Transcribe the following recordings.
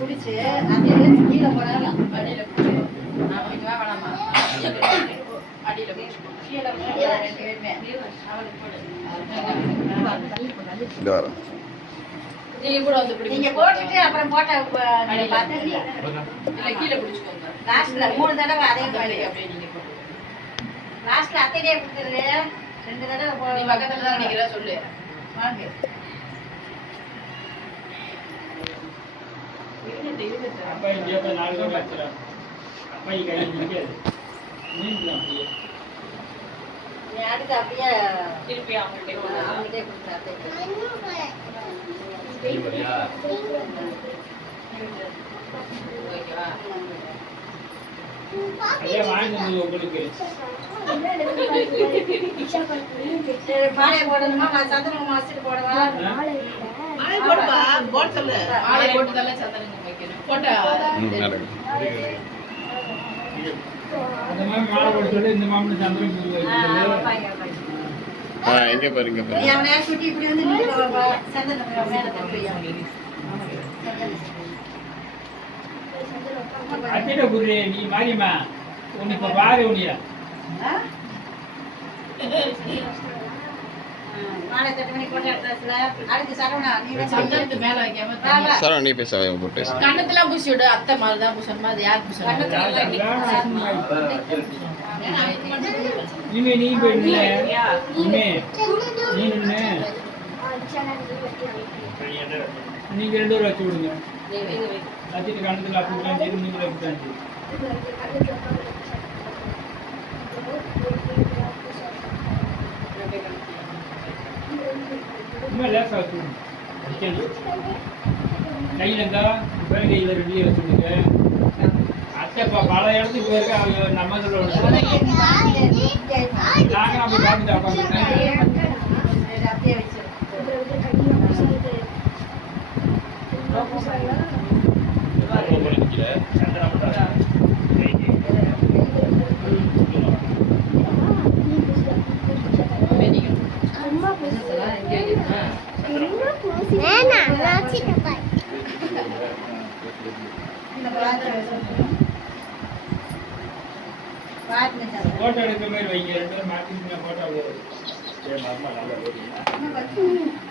குடிச்சு கீழே போனாலும் அடியில அடியில நீங்க கூட வந்து நீங்க போட்டுட்டு அப்புறம் போட்டா பாத்தீங்க இல்ல கீழே பிடிச்சுக்கோங்க லாஸ்ட்ல 3 தடவை அதே மாதிரி அப்படியே நீங்க லாஸ்ட்ல அத்தையே கொடுத்துரு 2 தடவை நீ பக்கத்துல தான் நிக்கிற சொல்லு வாங்க அப்பா இங்க போய் 4 தடவை அடிச்சறா அப்பா இங்க கை நிக்காது நீங்க அப்படியே நீ அடுத்து அப்படியே திருப்பி அவங்கள்ட்ட கொடுத்து அத்தை சரியா ஓகேவா அதே வாங்குங்க உங்களுக்கு மாலை போடணுமா சந்தனம் வச்சிட்டு போடவா மாலை போடுவா போட் சொல்லு மாலை போட்டு தள்ள சந்தனம் வைக்கணும் போட்டா அந்த மாதிரி மாலை போட்டு சொல்லி இந்த மாமன சந்தனம் போடுவாங்க எங்க பாருங்க பாருங்க அவனே சுட்டி இப்படி வந்து நின்னு சந்தனம் மேல தட்டுறியா அத்திட்ட குரு நீ மாரியம்மா உன்னை இப்ப பாரு உனியா மாலை தட்டு மணி போட்டு எடுத்தாச்சுல அடுத்து சரவணா நீ சந்தனத்து மேல வைக்காம சரவணா நீ பேச போட்டு கண்ணத்துல பூசி விடு அத்தை மாதிரி தான் பூசணுமா அது யார் பூசணும் இமே நீ போய் நில்ல இமே நீ நின்னு நீங்க 2 பேரும் வச்சு விடுங்க வச்சுட்டு கண்ணத்துல அப்படிதான் சரி நீங்களே அப்படிதான் சரி சும்மா லேசா வச்சு விடுங்க கையில இருந்தா பேர் கையில ரெடியே வச்சு விடுங்க அத்தை பல இடத்துக்கு போயிருக்க அவங்க நம்ம சொல்ல நாங்க அப்படி பார்த்துட்டு உட்காந்துருக்கேன் போட்டோ எடுக்கிற மாதிரி வைங்க 2 பேரும் மாத்திங்க போட்டோ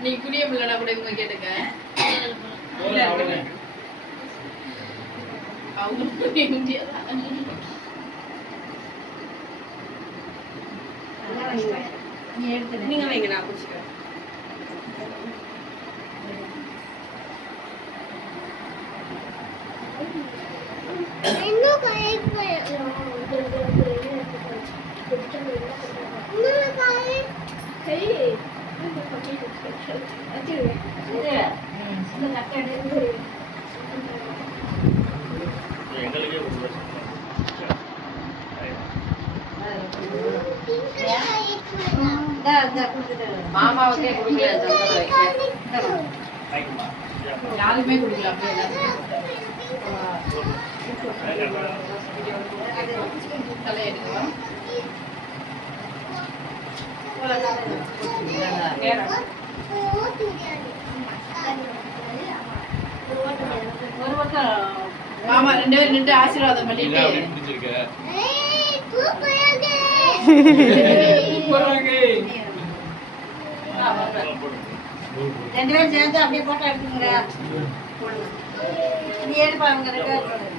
நீ குடிய பிள்ளை கூட இவங்க கேட்டுக்க அவங்க நீங்க வைங்க நான் குடிச்சுக்கிறேன் மாமாவுக்கே கொடுக்கல யாருமே கொடுக்கல அப்படியே தலையெடுக்கலாம் மாமா 2 பேரும் நின்று ஆசீர்வாதம் பண்ணிட்டு 2 பேரும் சேர்ந்து அப்படியே போட்டோ எடுத்துங்க நீ எடுப்பா அவங்க 2 பேரும்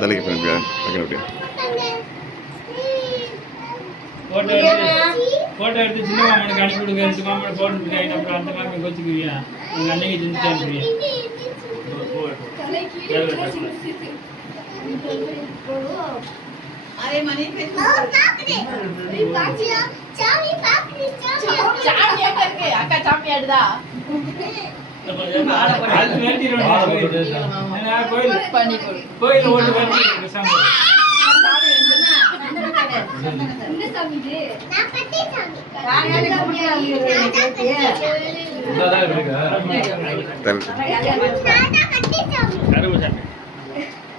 தலைக்கு போங்க அப்படியே போட்டோ எடுத்து சின்ன மாமனுக்கு அனுப்பி விடுங்க 2 மாமனை போட்டு அப்புறம் அந்த மாமன் கோச்சுக்குவியா உங்க அன்னைக்கு செஞ்சு அனுப்புவியா அதே மாதிரி அக்கா சாமி ஆடுதா கோயில் ஓட்டு காலையில கும்பிட்டு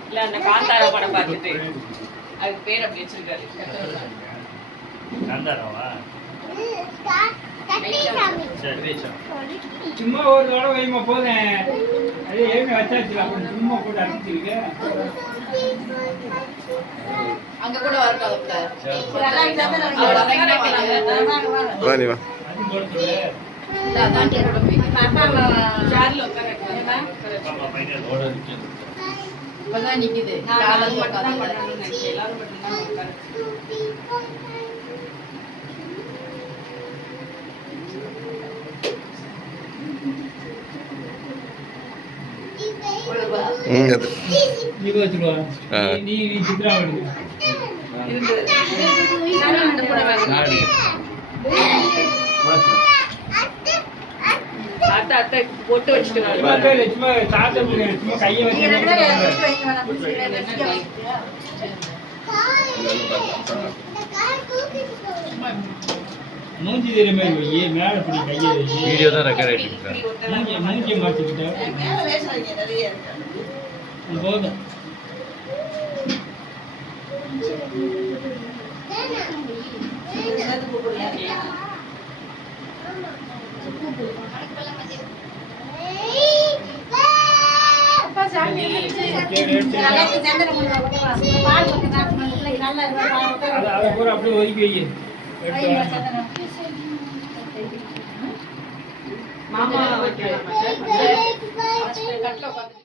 இல்ல அந்த காந்தாரா படம் பார்த்துட்டு அதுக்கு பேர் அப்படி வச்சிருக்காரு. சும்மா ஒரு தடவை வைமா போதேன். அது ஏற்கனவே வச்சாச்சு. அப்புறம் சும்மா போட்டு அடிச்சிருக்க. அங்க கூட வரட்டும். வா நீ வா. அது போட்டு சேர்ல உட்கார இப்பதான் நிக்குது. எல்லாரும் மட்டும்தான் பண்ணணும்னு நினைச்சேன். எல்லாரும் மட்டும்தான் உட்கார. அது நீ வச்சுருவா. நீ சித்ரா எடுத்து. அந்த கூட வேணும். அத்தை அத்தை பொட்டு வச்சுட்டு சும்மா பேரு, சும்மா சாத்த முடியாது. சும்மா கையை நீங்க ரெண்டு பேரும் வச்சு எடுத்து வைக்க வேணாம். புடிச்சுக்கிறேன். வச்சுக்க வச்சுக்கிறியா? மூஞ்சி தெரிய மாதிரி வை. மேல இப்படி கையை வை. வீடியோ தான் ரெக்கார்ட் ஆகிட்டு இருக்கேன். மூஞ்சியை மாற்றிக்கிட்ட மேல வேசாதீங்க, நிறைய இருக்கு. இது போதும். சேர்த்து கூப்பிடுறியா? நல்லா சந்தனம் கொண்டு வா. பால் கொஞ்சம் காசு பண்ணி நல்லா இருக்கு. பால் ஊத்த. அதை பூரா அப்படியே ஒதுக்கி வை. எடுத்து ஐயோ, வா. சந்தனம். மாமா வைக்கலாம். கட்டில உட்காந்து